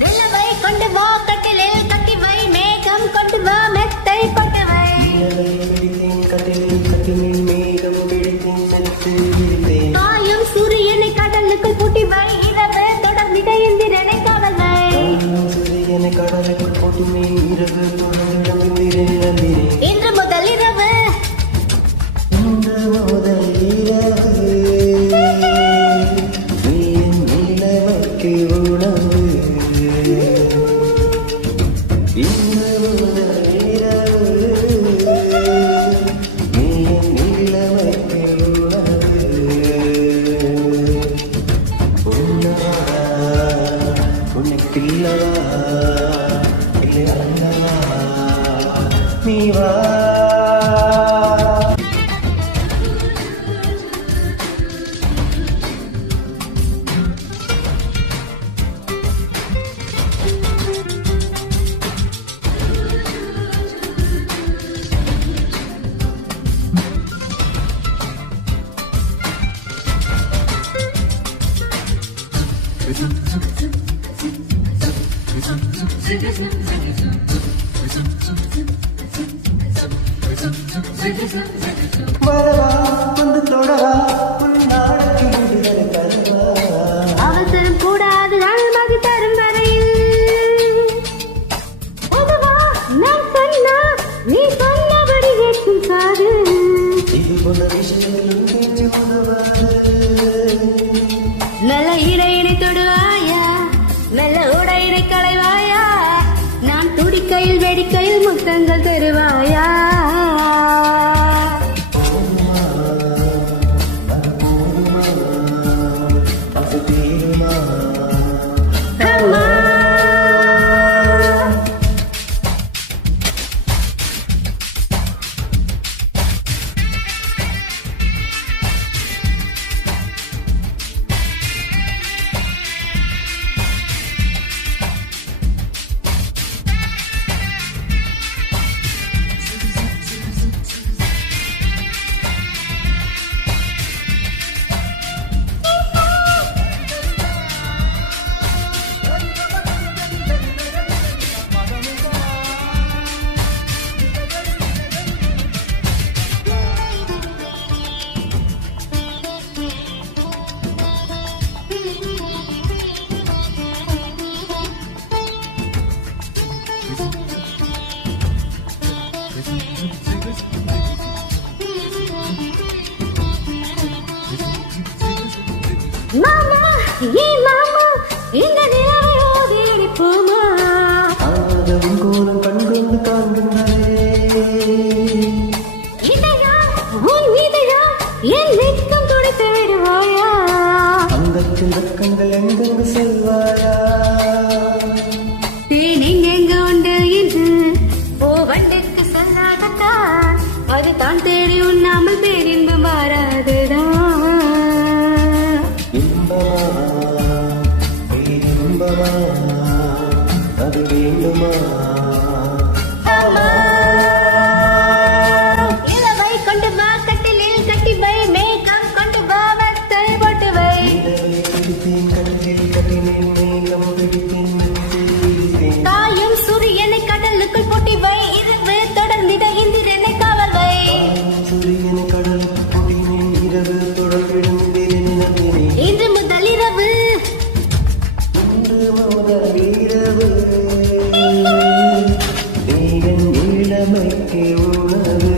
நிலவை கொண்டு வா கட்டிலில் கட்டி வை மேகம் கொண்டு வா மெத்தை கொண்டு வை காயும் சூரியனை கடலுக்குள் பூட்டி வை இரவு தொடர்ந்திட இந்திரனை காவல் வை இன்று முதல் இரவு அவசரம் கூடாது அழகாக தரும் வரையில் நான் சொன்னா நீ சொன்னபடி கேட்கும் காது நல்ல இடையினை தொடுவாயா நல்ல உடையினை களைவாயா நான் துடிக்கையில் வெடிக்கையில் முத்தங்கள் தருவாயா மாமா ஏ மாமா இந்த நிலவை ஓதி அடிப்போமா ஆதவும் கோலம் கண்கொண்டு காண்கின்றே இதையா உன் இதையா என் வெட்கம் துடைத்து விடுவாயா அங்கத்தின் வெட்கங்கள் எங்கெங்கு செல்வாயா தேன் எங்கெங்க உண்டு என்று ஓவண்டிற்கு சொல்லாகத்தான் அது தான் தேடி உண்ணாமல் பேரின்பம் வராதுதான் அது வேண்டுமா நிலவை கொண்டு வா கட்டிலில் கட்டி வை மேகம் கொண்டு வா மெத்தை போட்டு வை தாயும் சூரியனை கடலுக்குள் பூட்டி வை இரவு தொடர்ந்திட இந்திரனை காவல் வை இன்று முதல் இரவு இளமைக்கு உணவு